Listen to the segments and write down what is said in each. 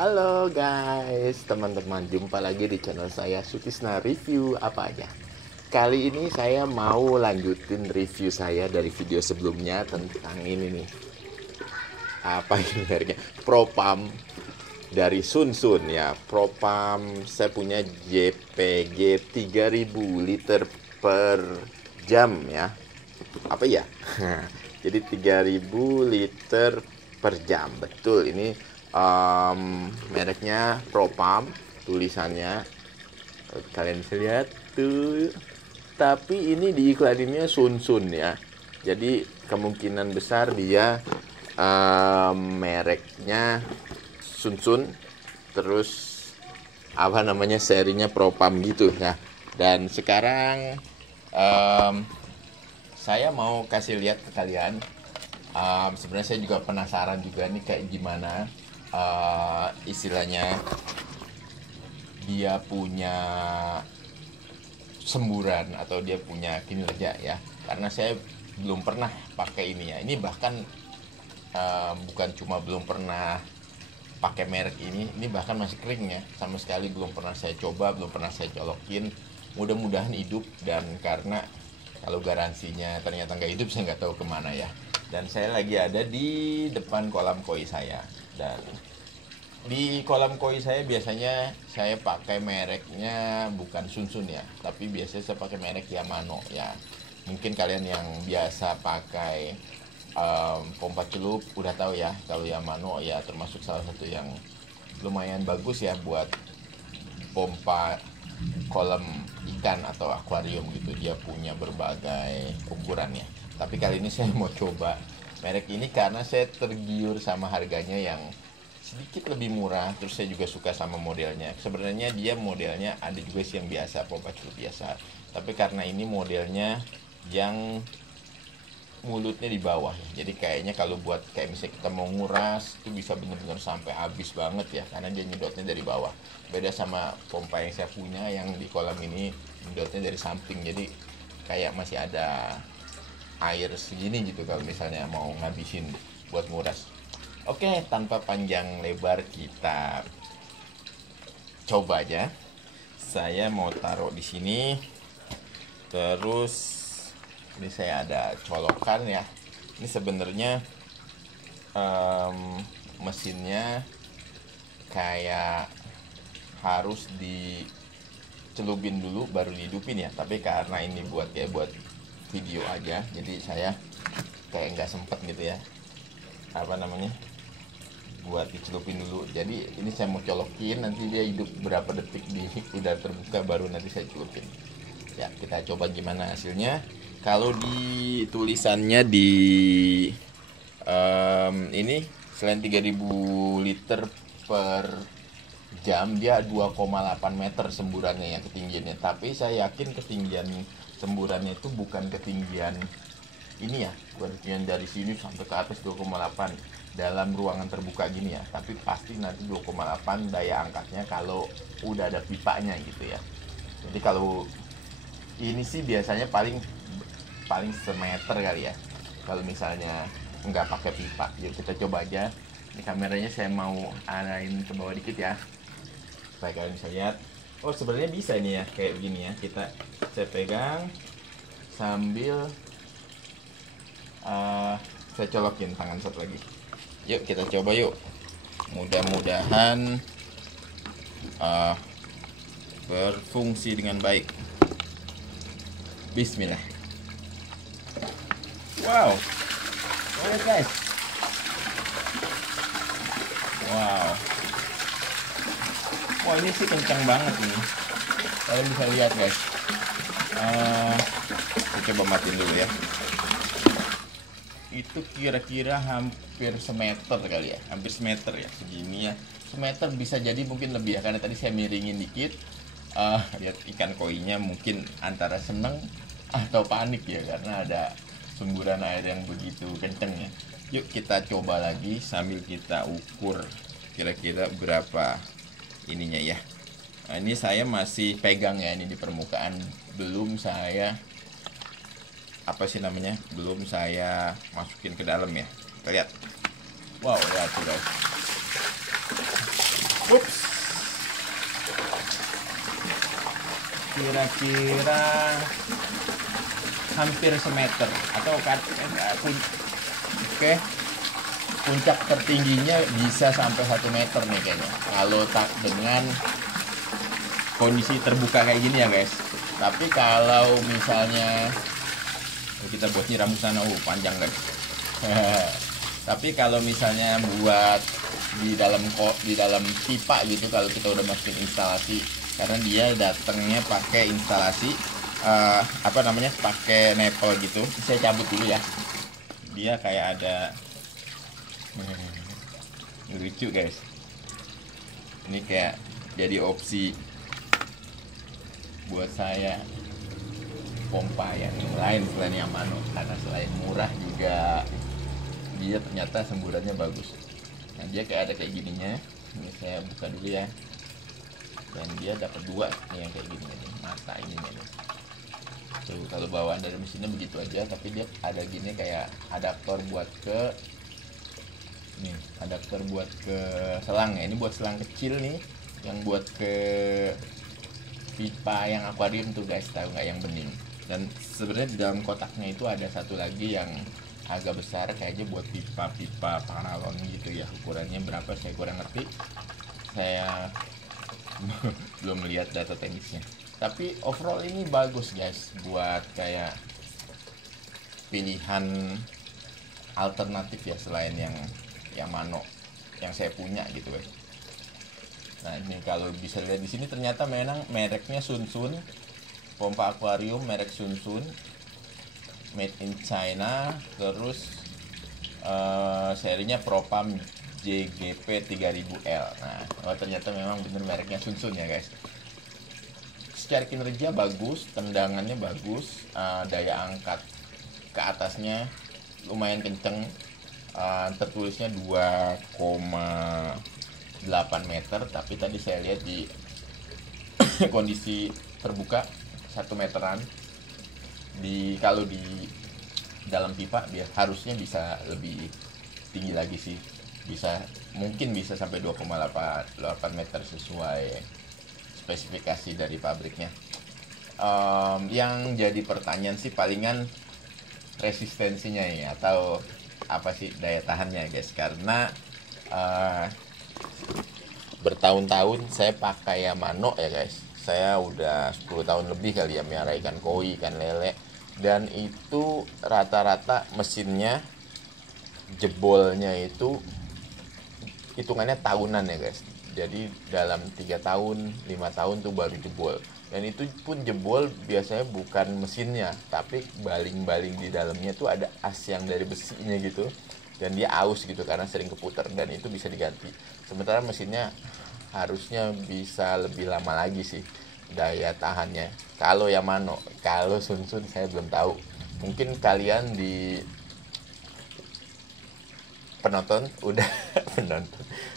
Halo guys, teman-teman, jumpa lagi di channel saya Sutisna Review apa aja. Kali ini saya mau lanjutin review saya dari video sebelumnya tentang ini nih. Apa ini mereknya? Propam dari Sunsun ya. Propam saya punya JPG 3000 liter per jam ya. Apa ya? Jadi 3000 liter per jam. Betul, ini mereknya Propam, tulisannya kalian bisa lihat tuh. Tapi ini diiklaninnya Sunsun ya. Jadi kemungkinan besar dia mereknya Sunsun, terus apa namanya, serinya Propam gitu ya. Dan sekarang saya mau kasih lihat ke kalian. Sebenarnya saya juga penasaran juga nih kayak gimana istilahnya dia punya semburan atau dia punya kinerja ya, karena saya belum pernah pakai ini ya. Ini bahkan bukan cuma belum pernah pakai merek ini bahkan masih kering ya, sama sekali belum pernah saya coba, belum pernah saya colokin. Mudah-mudahan hidup, dan karena kalau garansinya ternyata nggak hidup, saya nggak tahu kemana ya. Dan saya lagi ada di depan kolam koi saya, dan di kolam koi saya biasanya saya pakai mereknya bukan Sunsun ya, tapi biasanya saya pakai merek Yamano ya. Mungkin kalian yang biasa pakai pompa celup udah tahu ya, kalau Yamano ya termasuk salah satu yang lumayan bagus ya buat pompa kolam ikan atau akuarium gitu. Dia punya berbagai ukurannya. Tapi kali ini saya mau coba merek ini karena saya tergiur sama harganya yang sedikit lebih murah. Terus saya juga suka sama modelnya. Sebenarnya dia modelnya ada juga sih yang biasa, pompa celup biasa. Tapi karena ini modelnya yang mulutnya di bawah ya. Jadi kayaknya kalau buat kayak misalnya kita mau nguras itu bisa bener-bener sampai habis banget ya, karena dia nyedotnya dari bawah. Beda sama pompa yang saya punya yang di kolam ini nyedotnya dari samping. Jadi kayak masih ada air segini gitu kalau misalnya mau ngabisin buat nguras. Oke, tanpa panjang lebar kita coba aja. Saya mau taruh di sini. Terus ini saya ada colokan ya. Ini sebenarnya mesinnya kayak harus dicelupin dulu baru dihidupin ya. Tapi karena ini buat video aja, jadi saya kayak nggak sempet gitu ya, apa namanya, buat dicelupin dulu. Jadi ini saya mau colokin, nanti dia hidup berapa detik di udara terbuka baru nanti saya celupin ya. Kita coba gimana hasilnya. Kalau di tulisannya di ini selain 3000 liter per jam, dia 2,8 meter semburannya ya ketinggiannya. Tapi saya yakin ketinggian semburannya itu bukan ketinggian ini ya, bukan ketinggian dari sini sampai ke atas 2,8 dalam ruangan terbuka gini ya. Tapi pasti nanti 2,8 daya angkatnya kalau udah ada pipanya gitu ya. Jadi kalau ini sih biasanya paling semeter kali ya kalau misalnya nggak pakai pipa. Yuk kita coba aja. Ini kameranya saya mau arahin ke bawah dikit ya supaya kalian bisa lihat. Oh, sebenarnya bisa ini ya kayak begini ya. Saya pegang sambil saya colokin tangan satu lagi. Yuk kita coba yuk. Mudah-mudahan berfungsi dengan baik. Bismillah. Wow, lihat guys. Wow. Wah, ini sih kencang banget nih. Kalian bisa lihat guys. Saya coba matiin dulu ya. Itu kira-kira hampir semeter kali ya, hampir semeter ya, segini ya. Semeter bisa jadi mungkin lebih ya, karena tadi saya miringin dikit. Lihat ikan koinya mungkin antara seneng atau panik ya, karena ada semburan air yang begitu kenceng ya. Yuk kita coba lagi sambil kita ukur kira-kira berapa ininya ya. Nah, ini saya masih pegang ya, ini di permukaan, belum saya belum saya masukin ke dalam ya. Kita lihat. Wow, lihat tuh guys. kira-kira hampir semeter atau oke, puncak tertingginya bisa sampai 1 meter nih kayaknya kalau tak dengan kondisi terbuka kayak gini ya guys. Tapi kalau misalnya kita buat nyiram sana, panjang guys. Tapi kalau misalnya buat di dalam pipa gitu, kalau kita udah masukin instalasi, karena dia datangnya pakai instalasi pakai nepel gitu. Saya cabut dulu ya, dia kayak ada lucu guys. Ini kayak jadi opsi buat saya pompa yang lain selain Yamaha, karena selain murah juga dia ternyata semburannya bagus. Nah, dia kayak ada kayak gininya. Ini saya buka dulu ya, dan dia dapat 2 nih yang kayak gini nih, mata ininya nih. Tuh, kalau bawaan dari mesinnya begitu aja, tapi dia ada gini kayak adaptor buat ke selang ya. Ini buat selang kecil nih, yang buat ke pipa yang akuarium tuh guys, tahu nggak, yang bening. Dan sebenarnya di dalam kotaknya itu ada satu lagi yang agak besar, kayaknya buat pipa paralon gitu ya. Ukurannya berapa saya kurang ngerti, saya belum melihat data teknisnya. Tapi overall ini bagus guys, buat kayak pilihan alternatif ya, selain yang Yamaha yang saya punya gitu guys. Nah, ini kalau bisa lihat di sini ternyata memang mereknya Sunsun, pompa akuarium merek Sunsun, made in China. Terus serinya Propam JGP 3000L. Nah, ternyata memang bener mereknya Sunsun ya guys. Secara kinerja bagus, tendangannya bagus, daya angkat ke atasnya lumayan kenceng. Tertulisnya 2,8 meter, tapi tadi saya lihat di kondisi terbuka 1 meteran. Kalau di dalam pipa harusnya bisa lebih tinggi lagi sih, mungkin bisa sampai 2,8 meter sesuai spesifikasi dari pabriknya. Yang jadi pertanyaan sih palingan resistensinya ya, atau apa sih daya tahannya guys, karena bertahun-tahun saya pakai Yamaha ya guys. Saya udah 10 tahun lebih kali ya melihara ikan koi, ikan lele, dan itu rata-rata mesinnya jebolnya itu hitungannya tahunan ya guys. Jadi dalam 3 tahun 5 tahun tuh baru jebol, dan itu pun jebol biasanya bukan mesinnya, tapi baling-baling di dalamnya tuh ada as yang dari besinya gitu, dan dia aus gitu karena sering keputar, dan itu bisa diganti. Sementara mesinnya harusnya bisa lebih lama lagi sih daya tahannya kalau Yamaha. Kalau Sunsun saya belum tahu, mungkin kalian di penonton udah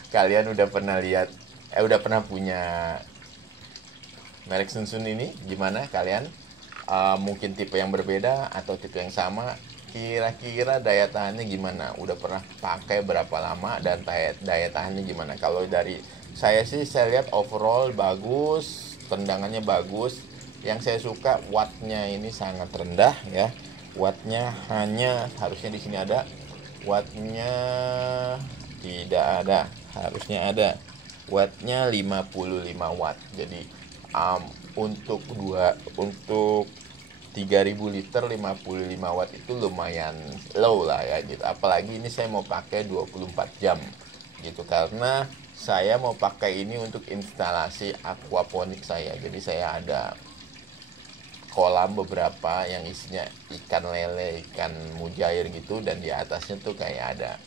kalian udah pernah lihat udah pernah punya merek Sunsun ini, gimana kalian? Mungkin tipe yang berbeda atau tipe yang sama, kira-kira daya tahannya gimana, udah pernah pakai berapa lama, dan daya tahannya gimana? Kalau dari saya sih, saya lihat overall bagus, tendangannya bagus. Yang saya suka wattnya ini sangat rendah ya, wattnya harusnya di sini ada, wattnya tidak ada, harusnya ada, wattnya 55 watt. Jadi untuk 3000 liter 55 watt itu lumayan low lah ya gitu. Apalagi ini saya mau pakai 24 jam gitu, karena saya mau pakai ini untuk instalasi aquaponik saya. Jadi saya ada kolam beberapa yang isinya ikan lele, ikan mujair gitu, dan di atasnya tuh kayak ada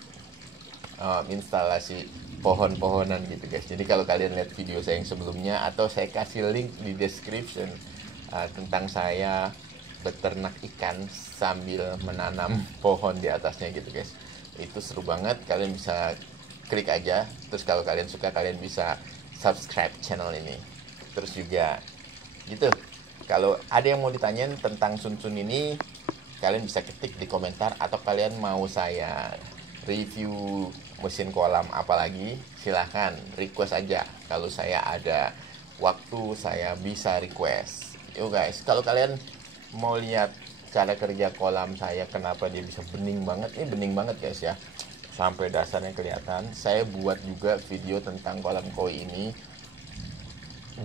instalasi pohon-pohonan gitu guys. Jadi kalau kalian lihat video saya yang sebelumnya, atau saya kasih link di description tentang saya beternak ikan sambil menanam pohon di atasnya gitu guys, itu seru banget. Kalian bisa klik aja. Terus kalau kalian suka, kalian bisa subscribe channel ini. Terus juga gitu, kalau ada yang mau ditanyain tentang Sunsun ini, kalian bisa ketik di komentar, atau kalian mau saya review mesin kolam apalagi, silahkan request aja. Kalau saya ada waktu, saya bisa request Yuk guys, kalau kalian mau lihat cara kerja kolam saya, kenapa dia bisa bening banget, ini bening banget guys ya, sampai dasarnya kelihatan. Saya buat juga video tentang kolam koi ini,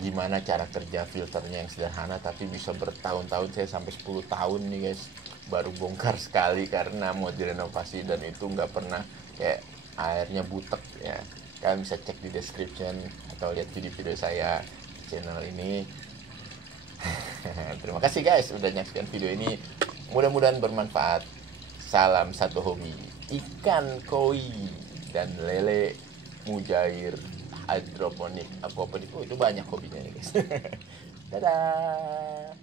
gimana cara kerja filternya yang sederhana tapi bisa bertahun-tahun. Saya sampai 10 tahun nih guys, baru bongkar sekali karena mau direnovasi, dan itu nggak pernah kayak airnya butek ya. Kalian bisa cek di description atau lihat video-video saya di channel ini. Terima kasih guys udah nyaksikan video ini, mudah-mudahan bermanfaat. Salam satu hobi, ikan koi dan lele mujair hidroponik, aquaponik. Oh, itu banyak hobinya ya guys. Dadah.